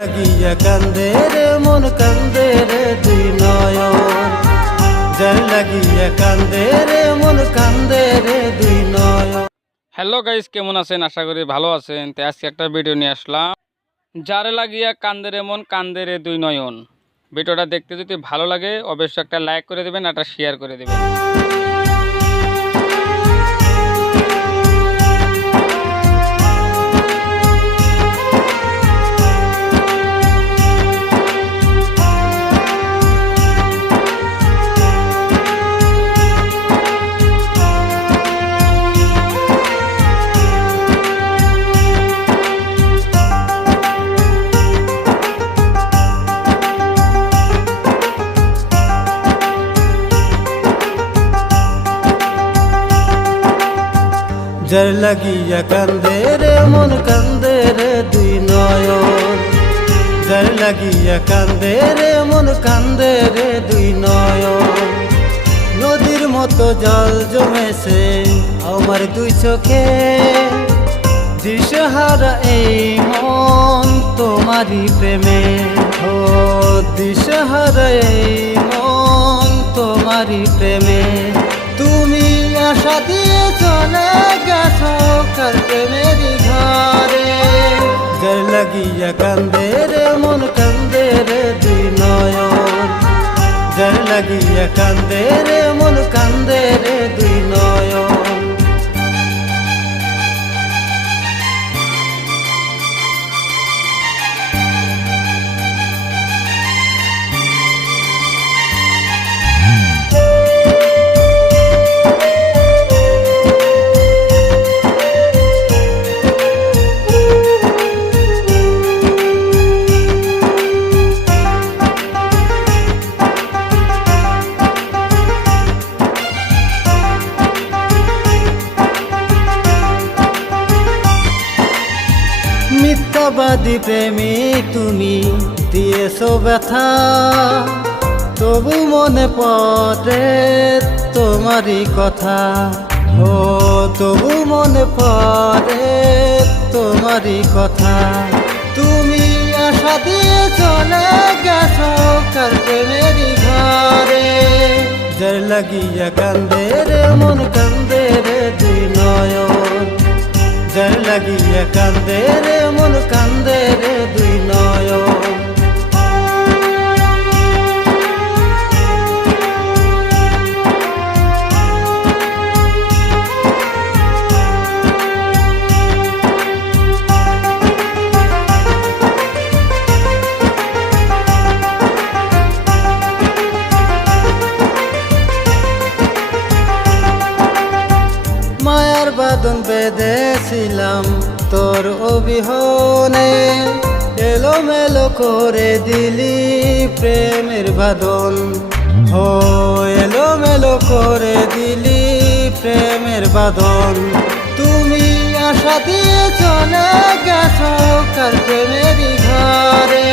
লাগিয়া কান্দে রে মন কান্দে রে দুই নয়ন, যার লাগিয়া কান্দে রে মন কান্দে রে দুই নয়ন। হ্যালো গাইস, কেমন আছেন? আশা করি ভালো আছেন। তো আজকে একটা ভিডিও নিয়ে আসলাম, যারে লাগিয়া কান্দে রে মন কান্দে রে দুই নয়ন। ভিডিওটা দেখতে যদি ভালো লাগে অবশ্যই একটা লাইক করে দেবেন, একটা শেয়ার করে দেবেন। যার লাগিয়া কান্দে রে মন কান্দে রে দুই নয়ন, যার লাগিয়া কান্দে রে মন কান্দে রে দুই নয়ন। নদীর মতো জল জমেছে আমার দুই চোখে, দিশেহারা এই মন তোমারই প্রেমে। ও দিশেহারা এই মন তোমারই প্রেমে। তুমি আশা দিয়ে চলে গেছো কার প্রেমের ঘরে, যার লাগিয়া কান্দে রে মন কান্দে রে দুই নয়ন, যার লাগিয়া কান্দে রে মন কান্দে রে দুই নয়ন। মিথ্যাবাদী প্রেমিক তুমি দিয়েছো ব্যথা, তবু মনে পড়ে তোমারই কথা। ও তবু মনে পড়ে তোমারই কথা। তুমি আশা দিয়ে চলে গেছো কার প্রেমের ঘরে, যার লাগিয়া কান্দে রে মন কান্দে রে দুই নয়ন, যার লাগিয়া কান্দে রে মন কান্দে রে দুই নয়ন। মায়ার বাঁধন বেঁধেছিলাম তোর অবিহনে, এলোমেলো করে দিলি প্রেমের বাঁধন। ও এলোমেলো করে দিলি প্রেমের বাঁধন। তুমি আশা দিয়ে চলে গেছো কার প্রেমের ঘরে,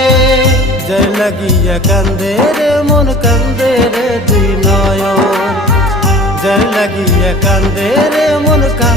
যার লাগিয়া কান্দে রে মন কান্দে রে দুই নয়ন, যার লাগিয়া কান্দে রে মন কান্দে